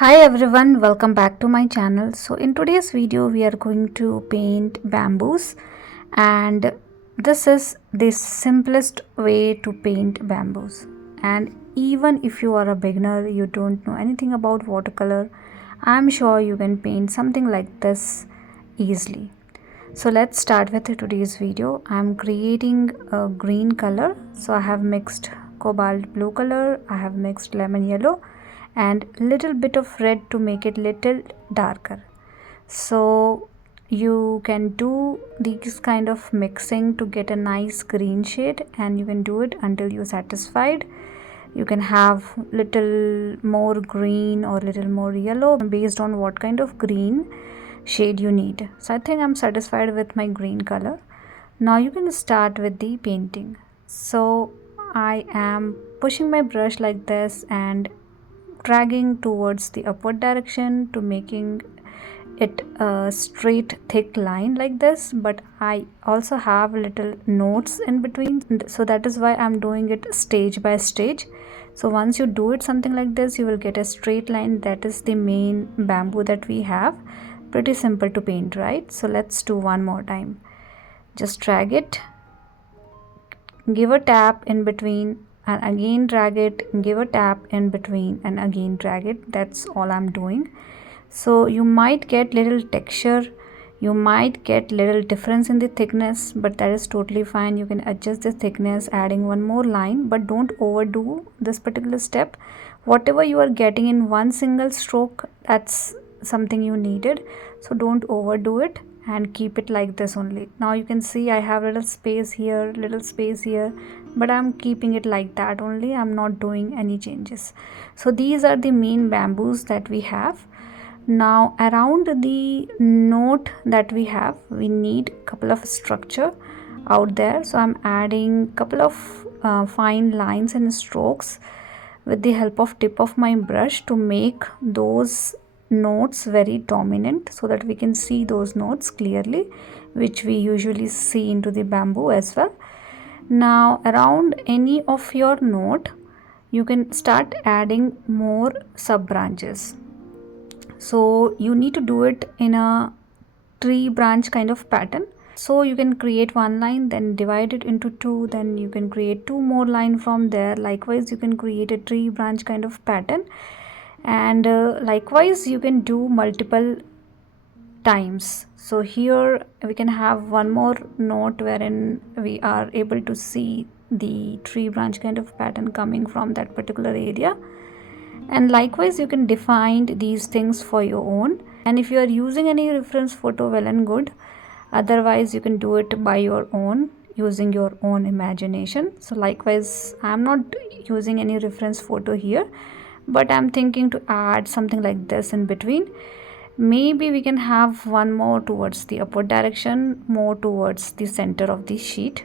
Hi everyone, welcome back to my channel. So in today's video we are going to paint bamboos, and this is the simplest way to paint bamboos. And even if you are a beginner, you don't know anything about watercolor, I'm sure you can paint something like this easily. So let's start with today's video. I'm creating a green color. So I have mixed cobalt blue color, I have mixed lemon yellow and little bit of red to make it little darker. So you can do these kind of mixing to get a nice green shade, and you can do it until you're satisfied. You can have little more green or little more yellow based on what kind of green shade you need. So I think I'm satisfied with my green color. Now you can start with the painting. So I am pushing my brush like this and dragging towards the upward direction to making it a straight thick line like this, but I also have little notes in between, so that is why I'm doing it stage by stage. So once you do it something like this, you will get a straight line. That is the main bamboo that we have. Pretty simple to paint, right? So let's do one more time. Just drag it, give a tap in between, and again drag it, give a tap in between, and again drag it. That's all I'm doing. So you might get little texture, you might get little difference in the thickness, but that is totally fine. You can adjust the thickness adding one more line, but don't overdo this particular step. Whatever you are getting in one single stroke, that's something you needed, so don't overdo it and keep it like this only. Now you can see I have little space here, little space here, but I'm keeping it like that only. I'm not doing any changes. So these are the main bamboos that we have. Now around the note that we have, we need a couple of structure out there. So I'm adding couple of fine lines and strokes with the help of tip of my brush to make those notes very dominant, so that we can see those notes clearly, which we usually see into the bamboo as well. Now around any of your note, you can start adding more sub branches. So you need to do it in a tree branch kind of pattern. So you can create one line, then divide it into two, then you can create two more line from there. Likewise, you can create a tree branch kind of pattern, and likewise you can do multiple times. So here we can have one more note wherein we are able to see the tree branch kind of pattern coming from that particular area, and likewise you can define these things for your own. And if you are using any reference photo, well and good, otherwise you can do it by your own using your own imagination. So likewise, I'm not using any reference photo here, but I'm thinking to add something like this in between. Maybe we can have one more towards the upward direction, more towards the center of the sheet.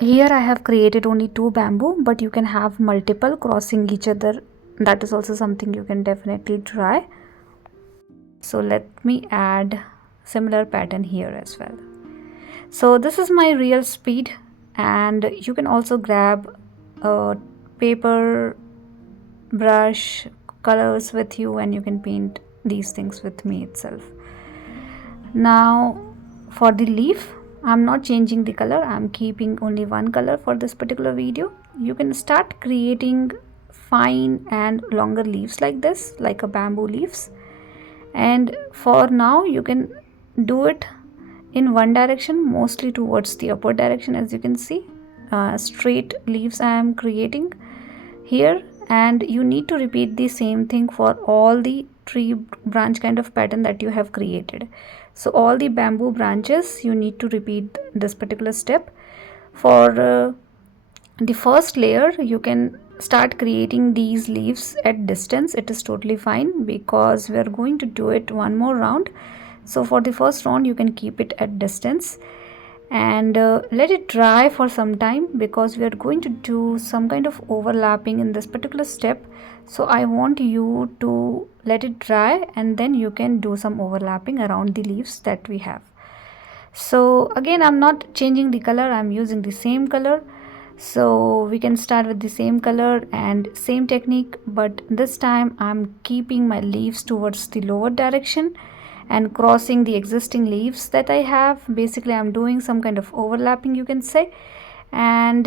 Here I have created only two bamboo, but you can have multiple crossing each other. That is also something you can definitely try. So let me add similar pattern here as well. So this is my real speed, and you can also grab a paper, brush, colors with you, and you can paint these things with me itself. Now for the leaf, I'm not changing the color, I'm keeping only one color for this particular video. You can start creating fine and longer leaves like this, like a bamboo leaves. And for now you can do it in one direction, mostly towards the upward direction. As you can see, straight leaves I am creating here, and you need to repeat the same thing for all the tree branch kind of pattern that you have created. So all the bamboo branches, you need to repeat this particular step. For the first layer, you can start creating these leaves at distance. It is totally fine because we are going to do it one more round. So for the first round, you can keep it at distance and let it dry for some time, because we are going to do some kind of overlapping in this particular step. So I want you to let it dry, and then you can do some overlapping around the leaves that we have. So again, I'm not changing the color, I'm using the same color. So we can start with the same color and same technique, but this time I'm keeping my leaves towards the lower direction and crossing the existing leaves that I have. Basically I'm doing some kind of overlapping, you can say. And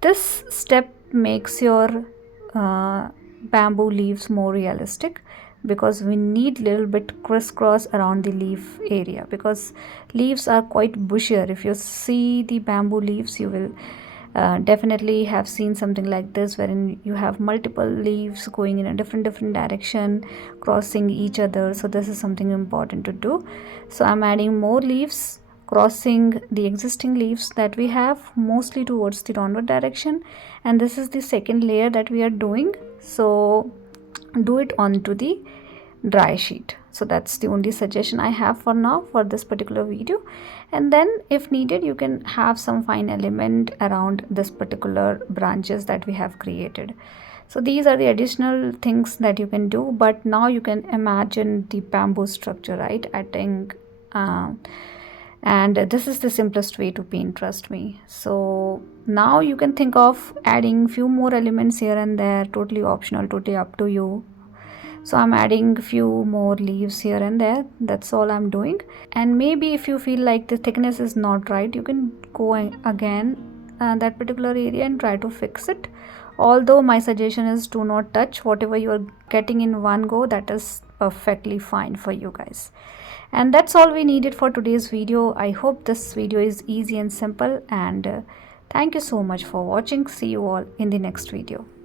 this step makes your bamboo leaves more realistic, because we need little bit crisscross around the leaf area, because leaves are quite bushier. If you see the bamboo leaves, you will definitely have seen something like this, wherein you have multiple leaves going in a different direction, crossing each other. So this is something important to do. So I'm adding more leaves, crossing the existing leaves that we have mostly towards the downward direction, and this is the second layer that we are doing. So do it onto the dry sheet. So that's the only suggestion I have for now for this particular video. And then if needed, you can have some fine element around this particular branches that we have created. So these are the additional things that you can do, but now you can imagine the bamboo structure, right? I think and this is the simplest way to paint, trust me. So now you can think of adding few more elements here and there, totally optional, totally up to you. So I'm adding few more leaves here and there, that's all I'm doing. And maybe if you feel like the thickness is not right, you can go again that particular area and try to fix it. Although my suggestion is do not touch whatever you are getting in one go. That is perfectly fine for you guys. And that's all we needed for today's video. I hope this video is easy and simple, and thank you so much for watching. See you all in the next video.